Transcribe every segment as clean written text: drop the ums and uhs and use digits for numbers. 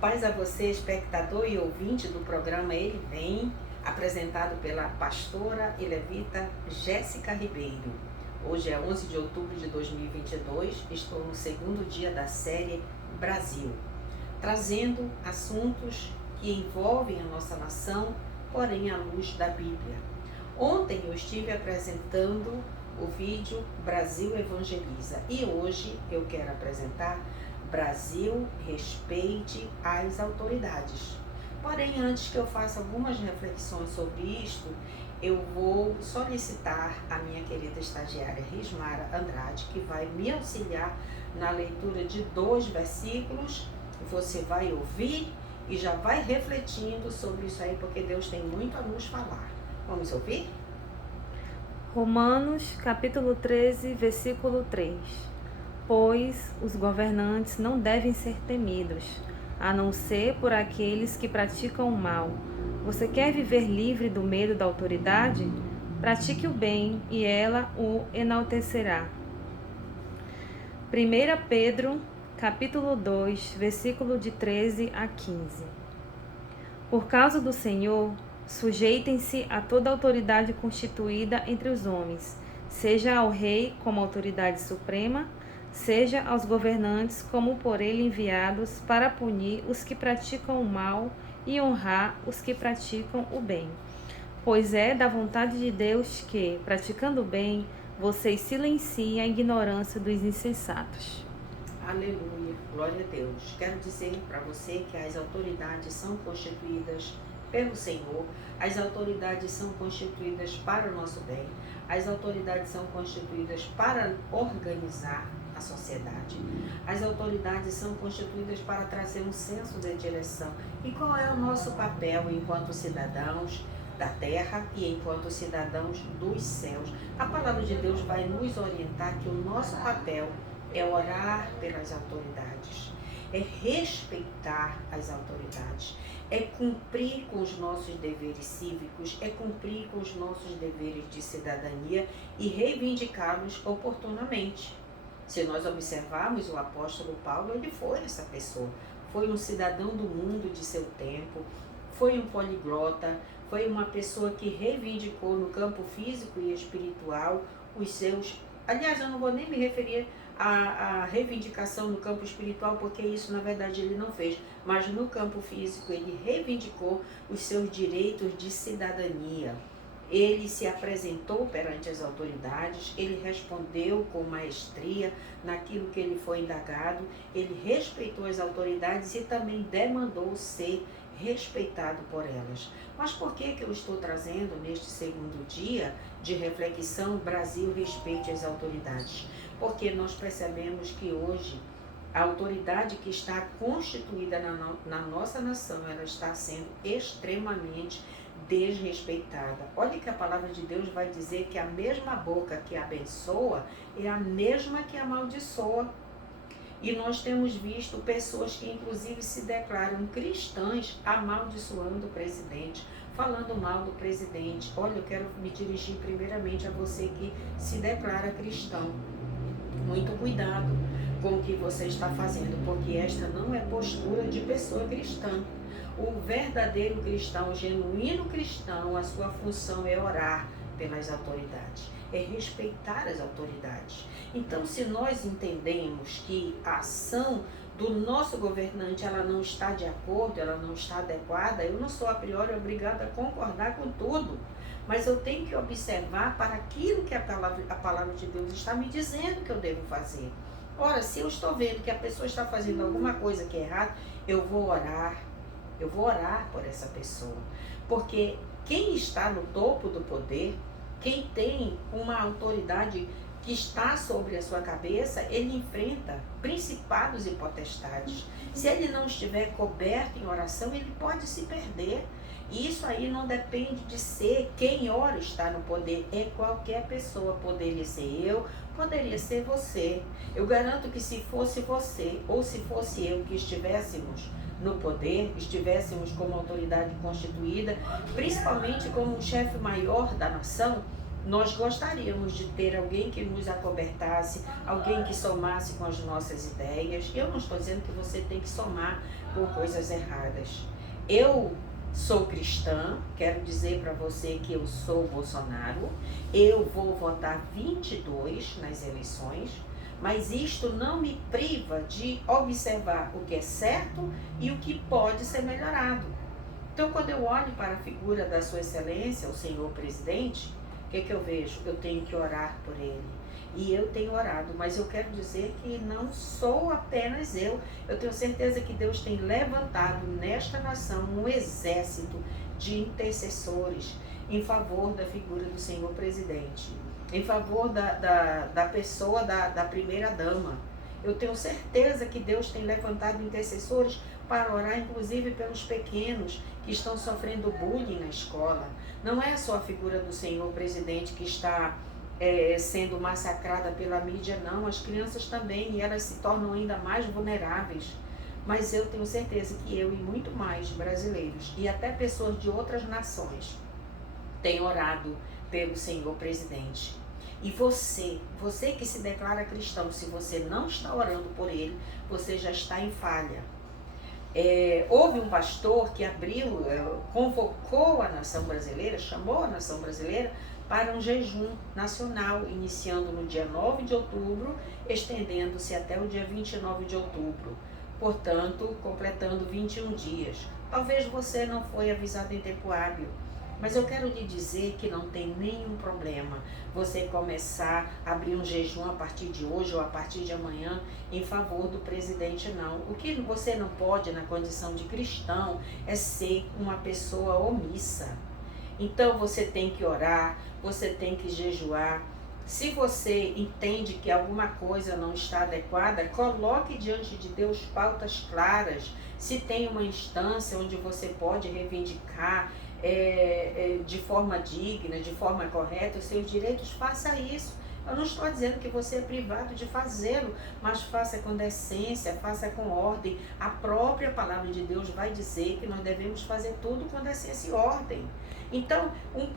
Paz a você, espectador e ouvinte do programa Ele Vem, apresentado pela pastora e levita Jéssica Ribeiro. Hoje é 11 de outubro de 2022, estou no segundo dia da série Brasil, trazendo assuntos que envolvem a nossa nação, porém à luz da Bíblia. Ontem eu estive apresentando o vídeo Brasil Evangeliza e hoje eu quero apresentar Brasil respeite as autoridades. Porém, antes que eu faça algumas reflexões sobre isto, eu vou solicitar a minha querida estagiária Rismara Andrade, que vai me auxiliar na leitura de 2 versículos. Você vai ouvir e já vai refletindo sobre isso aí, porque Deus tem muito a nos falar. Vamos ouvir? Romanos, capítulo 13, versículo 3. Pois os governantes não devem ser temidos, a não ser por aqueles que praticam o mal. Você quer viver livre do medo da autoridade? Pratique o bem e ela o enaltecerá. 1 Pedro, capítulo 2, versículo de 13 a 15. Por causa do Senhor, sujeitem-se a toda autoridade constituída entre os homens, seja ao rei como autoridade suprema, seja aos governantes como por ele enviados para punir os que praticam o mal e honrar os que praticam o bem. Pois é da vontade de Deus que, praticando o bem, vocês silenciem a ignorância dos insensatos. Aleluia, glória a Deus. Quero dizer para você que as autoridades são constituídas pelo Senhor, as autoridades são constituídas para o nosso bem, as autoridades são constituídas para organizar a sociedade, as autoridades são constituídas para trazer um senso de direção. E qual é o nosso papel enquanto cidadãos da terra e enquanto cidadãos dos céus? A palavra de Deus vai nos orientar que o nosso papel é orar pelas autoridades, é respeitar as autoridades, é cumprir com os nossos deveres cívicos, é cumprir com os nossos deveres de cidadania e reivindicá-los oportunamente. Se nós observarmos o apóstolo Paulo, ele foi essa pessoa, foi um cidadão do mundo de seu tempo, foi um poliglota, foi uma pessoa que reivindicou no campo físico e espiritual os seus... Aliás, eu não vou nem me referir à reivindicação no campo espiritual, porque isso na verdade ele não fez, mas no campo físico ele reivindicou os seus direitos de cidadania. Ele se apresentou perante as autoridades, ele respondeu com maestria naquilo que ele foi indagado, ele respeitou as autoridades e também demandou ser respeitado por elas. Mas por que eu estou trazendo neste segundo dia de reflexão Brasil respeite as autoridades? Porque nós percebemos que hoje a autoridade que está constituída na nossa nação, ela está sendo extremamente desrespeitada. Olha que a palavra de Deus vai dizer que a mesma boca que abençoa é a mesma que amaldiçoa. E nós temos visto pessoas que inclusive se declaram cristãs amaldiçoando o presidente, falando mal do presidente. Olha, eu quero me dirigir primeiramente a você que se declara cristão. Muito cuidado com o que você está fazendo, porque esta não é postura de pessoa cristã. O verdadeiro cristão, o genuíno cristão, a sua função é orar pelas autoridades, é respeitar as autoridades. Então, se nós entendemos que a ação do nosso governante ela não está de acordo, ela não está adequada, eu não sou a priori obrigada a concordar com tudo, mas eu tenho que observar para aquilo que a palavra de Deus está me dizendo que eu devo fazer. Ora, se eu estou vendo que a pessoa está fazendo alguma coisa que é errada, eu vou orar por essa pessoa, porque quem está no topo do poder, quem tem uma autoridade que está sobre a sua cabeça, ele enfrenta principados e potestades. Se ele não estiver coberto em oração, ele pode se perder. E isso aí não depende de ser quem ora está no poder, é qualquer pessoa. Poderia ser eu, poderia ser você. Eu garanto que se fosse você ou se fosse eu que estivéssemos no poder, estivéssemos como autoridade constituída, principalmente como um chefe maior da nação, Nós gostaríamos de ter alguém que nos acobertasse, alguém que somasse com as nossas ideias. Eu não estou dizendo que você tem que somar com coisas erradas. Eu sou cristã, quero dizer para você que eu sou Bolsonaro, eu vou votar 22 nas eleições, mas isto não me priva de observar o que é certo e o que pode ser melhorado. Então, quando eu olho para a figura da Sua Excelência, o senhor presidente, o que eu vejo? Eu tenho que orar por ele. E eu tenho orado, mas eu quero dizer que não sou apenas eu. Eu tenho certeza que Deus tem levantado nesta nação um exército de intercessores em favor da figura do senhor presidente, em favor da pessoa da primeira dama. Eu tenho certeza que Deus tem levantado intercessores para orar, inclusive pelos pequenos que estão sofrendo bullying na escola. Não é só a figura do senhor presidente que está sendo massacrada pela mídia, não. As crianças também, e elas se tornam ainda mais vulneráveis. Mas eu tenho certeza que eu e muito mais brasileiros, e até pessoas de outras nações, têm orado pelo senhor presidente. E você que se declara cristão, se você não está orando por ele, você já está em falha. Houve um pastor que convocou a nação brasileira, chamou a nação brasileira para um jejum nacional, iniciando no dia 9 de outubro, estendendo-se até o dia 29 de outubro, portanto, completando 21 dias. Talvez você não foi avisado em tempo hábil, mas eu quero lhe dizer que não tem nenhum problema você começar a abrir um jejum a partir de hoje ou a partir de amanhã em favor do presidente, não. O que você não pode, na condição de cristão, é ser uma pessoa omissa. Então você tem que orar, você tem que jejuar. Se você entende que alguma coisa não está adequada, coloque diante de Deus pautas claras. Se tem uma instância onde você pode reivindicar de forma digna, de forma correta os seus direitos, faça isso. Eu não estou dizendo que você é privado de fazê-lo, mas faça com decência, faça com ordem. A própria palavra de Deus vai dizer que nós devemos fazer tudo com decência e ordem. Então,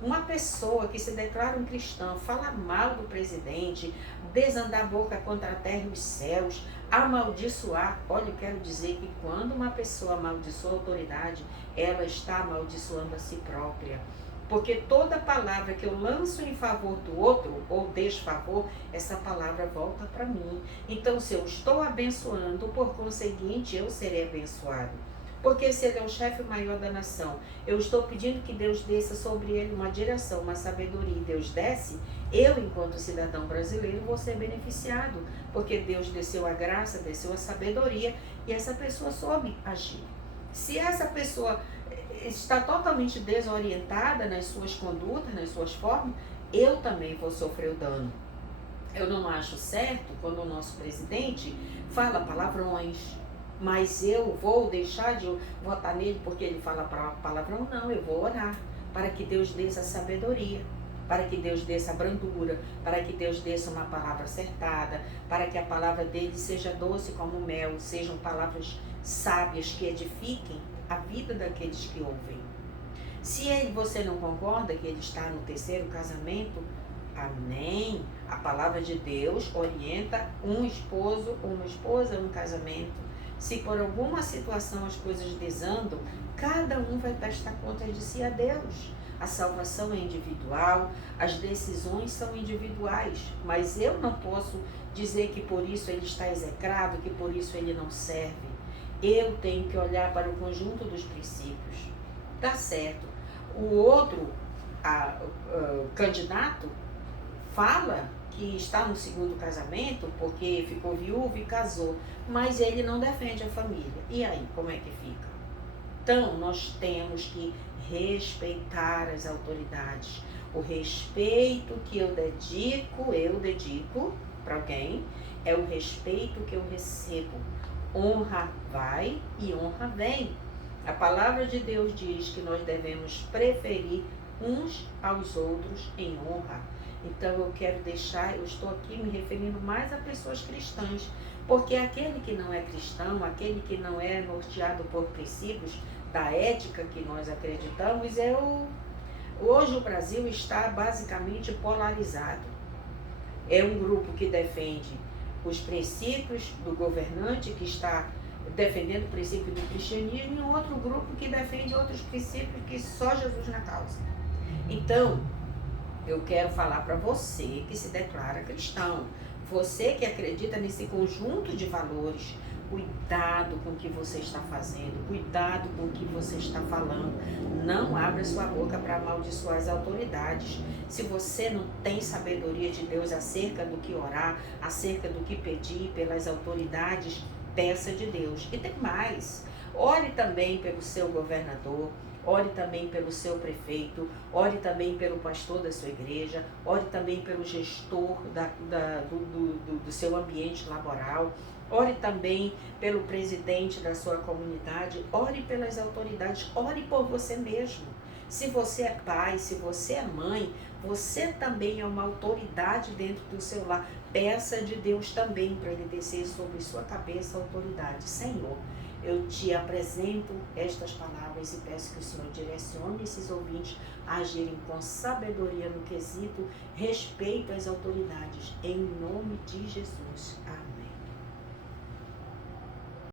uma pessoa que se declara um cristão, fala mal do presidente, desandar a boca contra a terra e os céus, amaldiçoar. Olha, eu quero dizer que quando uma pessoa amaldiçoa a autoridade, ela está amaldiçoando a si própria. Porque toda palavra que eu lanço em favor do outro ou desfavor, essa palavra volta para mim. Então, se eu estou abençoando, por conseguinte, eu serei abençoado. Porque se ele é o chefe maior da nação, eu estou pedindo que Deus desça sobre ele uma direção, uma sabedoria, e Deus desce, eu, enquanto cidadão brasileiro, vou ser beneficiado, porque Deus desceu a graça, desceu a sabedoria, e essa pessoa soube agir. Se essa pessoa está totalmente desorientada nas suas condutas, nas suas formas, eu também vou sofrer o dano. Eu não acho certo quando o nosso presidente fala palavrões, mas eu vou deixar de votar nele porque ele fala palavrão? Não, eu vou orar para que Deus dê essa sabedoria, para que Deus dê essa brandura, para que Deus dê uma palavra acertada, para que a palavra dele seja doce como mel, sejam palavras sábias que edifiquem a vida daqueles que ouvem. Se você não concorda que ele está no terceiro casamento, amém. A palavra de Deus orienta um esposo, uma esposa, um casamento. Se por alguma situação as coisas desandam, cada um vai prestar conta de si a Deus. A salvação é individual, as decisões são individuais, mas eu não posso dizer que por isso ele está execrado, que por isso ele não serve. Eu tenho que olhar para o conjunto dos princípios. Tá certo. O outro candidato fala que está no segundo casamento porque ficou viúvo e casou, mas ele não defende a família. E aí, como é que fica? Então, nós temos que respeitar as autoridades. O respeito que eu dedico para alguém, é o respeito que eu recebo. Honra vai e honra vem. A palavra de Deus diz que nós devemos preferir uns aos outros em honra. Então eu quero eu estou aqui me referindo mais a pessoas cristãs, porque aquele que não é cristão, aquele que não é norteado por princípios da ética que nós acreditamos, é Hoje o Brasil está basicamente polarizado. É um grupo que defende os princípios do governante, que está defendendo o princípio do cristianismo, e um outro grupo que defende outros princípios que só Jesus na causa. Então, eu quero falar para você que se declara cristão, você que acredita nesse conjunto de valores, cuidado com o que você está fazendo, cuidado com o que você está falando. Não abra sua boca para amaldiçoar as autoridades. Se você não tem sabedoria de Deus acerca do que orar, acerca do que pedir pelas autoridades, peça de Deus. E tem mais, ore também pelo seu governador, ore também pelo seu prefeito, ore também pelo pastor da sua igreja, ore também pelo gestor do seu ambiente laboral, ore também pelo presidente da sua comunidade, ore pelas autoridades, ore por você mesmo. Se você é pai, se você é mãe, você também é uma autoridade dentro do seu lar. Peça de Deus também para Ele descer sobre sua cabeça a autoridade. Senhor, eu te apresento estas palavras e peço que o Senhor direcione esses ouvintes a agirem com sabedoria no quesito respeito às autoridades. Em nome de Jesus. Amém.